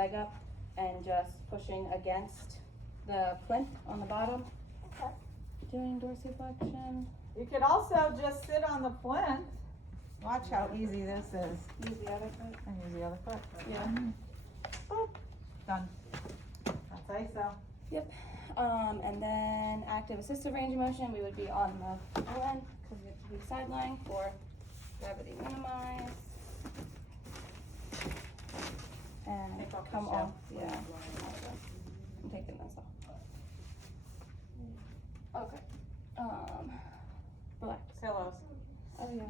leg up and just pushing against the plinth on the bottom. Okay. Doing dorsiflexion. You could also just sit on the plinth. Watch how easy this is. Use the other foot. And use the other foot. Yeah. Boop. Done. That's ISO. Yep. And then active assisted range of motion, we would be on the end because we have to be sideline for gravity minimize. And Take off the come shell. off. Yeah. I'm taking this off. Okay. Relax. Pillows. Oh yeah.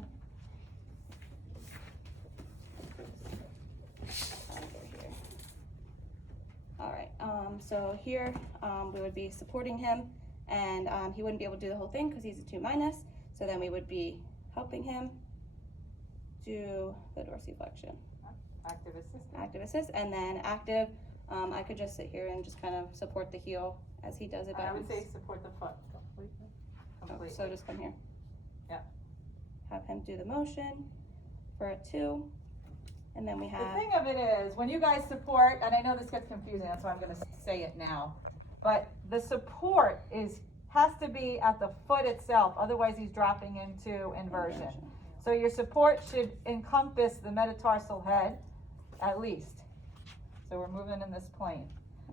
Over here. All right. So here we would be supporting him, and he wouldn't be able to do the whole thing because he's a 2-. So then we would be helping him do the dorsiflexion. Active assist. Active assist, and then active. I could just sit here and just kind of support the heel as he does it by I would say himself. support the foot completely. Completely. So just come here. Yep. Have him do the motion for a 2. And then we The have, thing of it is, when you guys support, and I know this gets confusing, that's why I'm gonna say it now, but the support has to be at the foot itself, otherwise he's dropping into inversion. So your support should encompass the metatarsal head, at least. So we're moving in this plane.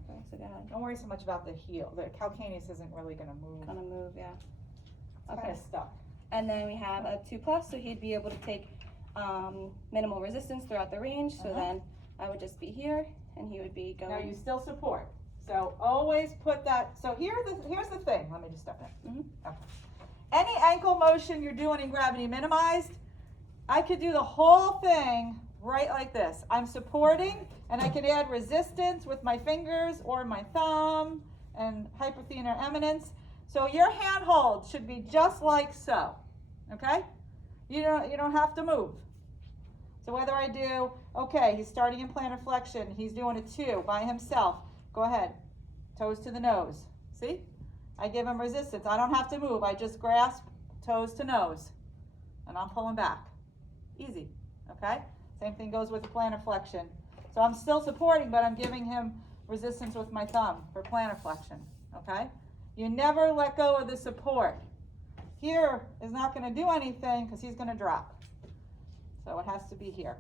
okay, so go ahead. Don't worry so much about the heel. The calcaneus isn't really gonna move. Kind of move, yeah. It's kinda stuck. And then we have a 2+, so he'd be able to take minimal resistance throughout the range. So then I would just be here, and he would be going. Now you still support. So always put that, so here's the thing. Let me just step in. Okay. Any ankle motion you're doing in gravity minimized, I could do the whole thing right like this. I'm supporting, and I could add resistance with my fingers or my thumb and hypothenar eminence. So your hand hold should be just like so, okay? You don't have to move. So whether I do, okay, he's starting in plantar flexion, he's doing a 2 by himself. Go ahead, toes to the nose. See? I give him resistance. I don't have to move. I just grasp toes to nose, and I'm pulling back. Easy, okay? Same thing goes with plantar flexion. So I'm still supporting, but I'm giving him resistance with my thumb for plantar flexion, okay? You never let go of the support. Here is not going to do anything because he's going to drop. So it has to be here.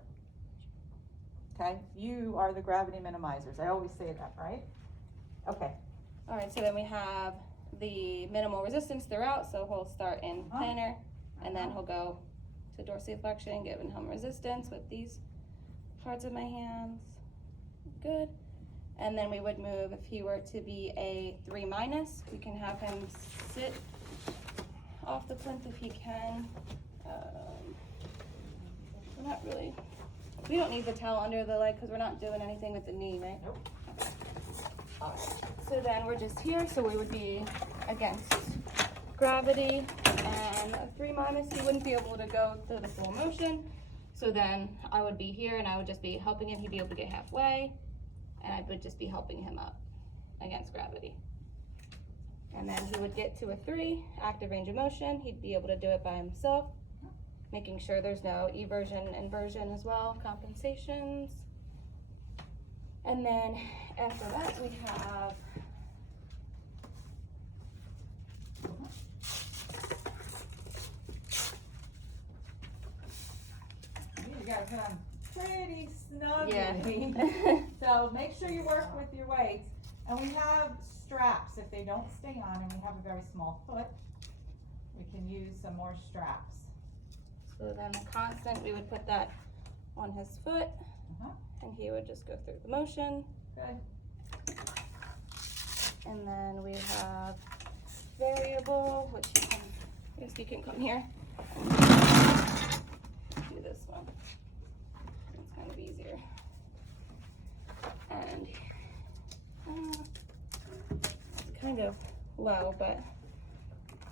Okay? You are the gravity minimizers. I always say that, right? Okay. All right, so then we have the minimal resistance throughout. So he'll start in plantar, and then he'll go to dorsiflexion, giving him resistance with these parts of my hands. Good. And then we would move, if he were to be a 3-, we can have him sit off the plinth if he can. We're not really, we don't need the towel under the leg because we're not doing anything with the knee, right? Nope. Okay. All right. So then we're just here, so we would be against gravity, and a 3-, he wouldn't be able to go through the full motion. So then I would be here and I would just be helping him. He'd be able to get halfway, and I would just be helping him up against gravity. And then he would get to a 3, active range of motion. He'd be able to do it by himself, making sure there's no eversion, inversion as well, compensations. And then after that we have You guys are pretty snugly. yeah. So make sure you work with your weights. And we have straps if they don't stay on, and we have a very small foot. We can use some more straps. So then the constant, we would put that on his foot, and he would just go through the motion. Good. And then we have variable, which you can, I guess you can come here. Do this one. It's kind of easier. And it's kind of low, but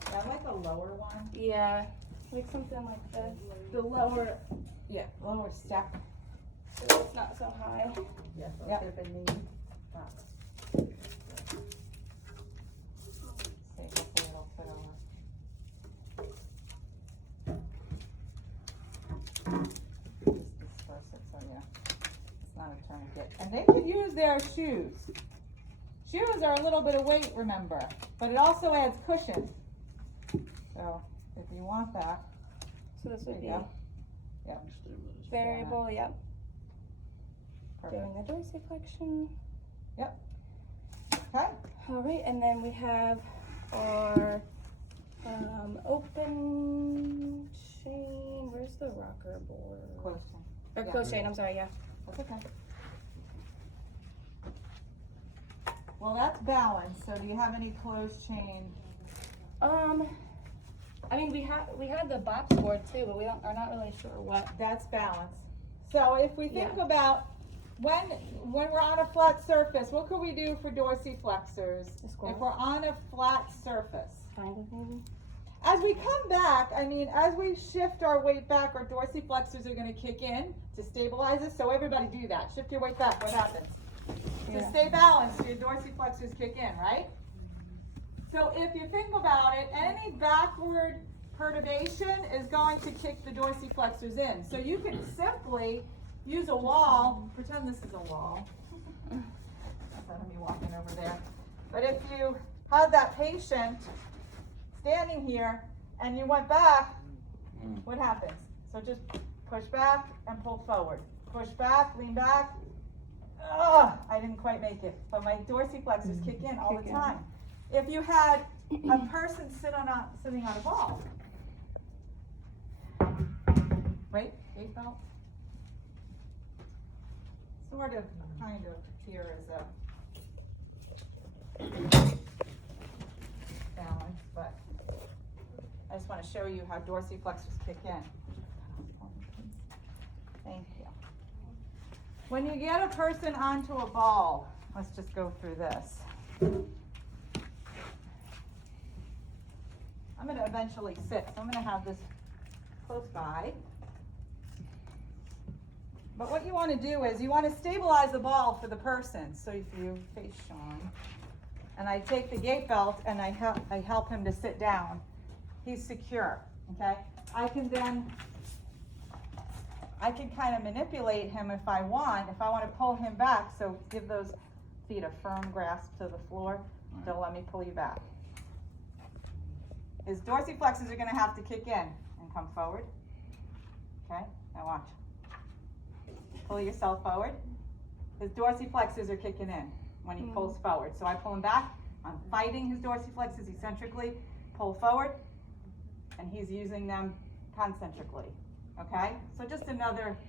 I like a lower one. yeah, like something like this. The lower, lower step. So it's not so high. Yes, Yep. See, hopefully it'll fit over. Just disperse it, so yeah, it's not a tourniquet. And they could use their shoes. Shoes are a little bit of weight, remember, but it also adds cushion. So if you want that, So this would be there you go. Yep. variable, yep. Perfect. Doing the dorsiflexion. Yep. Okay. All right, and then we have our open chain. Where's the rocker board? Close Or Yeah. closed chain, I'm sorry, yeah. That's okay. Well, that's balanced. So do you have any closed chain? I mean, we had the box board too, but we are not really sure what. That's balanced. So if we think Yeah. about when we're on a flat surface, what could we do for dorsiflexors The squat. if we're on a flat surface? Kind of maybe. As we come back, I mean, as we shift our weight back, our dorsiflexors are going to kick in to stabilize us. So everybody do that. Shift your weight back. What happens? To Yeah. stay balanced, your dorsiflexors kick in, right? So if you think about it, any backward perturbation is going to kick the dorsiflexors in. So you can simply use a wall, pretend this is a wall. Instead of me walking over there. But if you had that patient standing here and you went back, what happens? So just push back and pull forward. Push back, lean back. Ugh, I didn't quite make it, but my dorsiflexors kick in all the time. If you had a person sitting on a ball, right? Gate belt. Sort of, kind of here is a balance, but I just want to show you how dorsiflexors kick in. Thank you. When you get a person onto a ball, let's just go through this. I'm going to eventually sit, so I'm going to have this close by. But what you want to do is you want to stabilize the ball for the person. So if you face Sean, and I take the gate belt and I help him to sit down, he's secure, okay? I can kind of manipulate him if I want to pull him back, so give those feet a firm grasp to the floor. They'll let me pull you back. His dorsiflexors are going to have to kick in and come forward. Okay, now watch. Pull yourself forward. His dorsiflexors are kicking in when he pulls forward. So I pull him back. I'm fighting his dorsiflexors eccentrically. Pull forward, and he's using them concentrically. Okay, so just another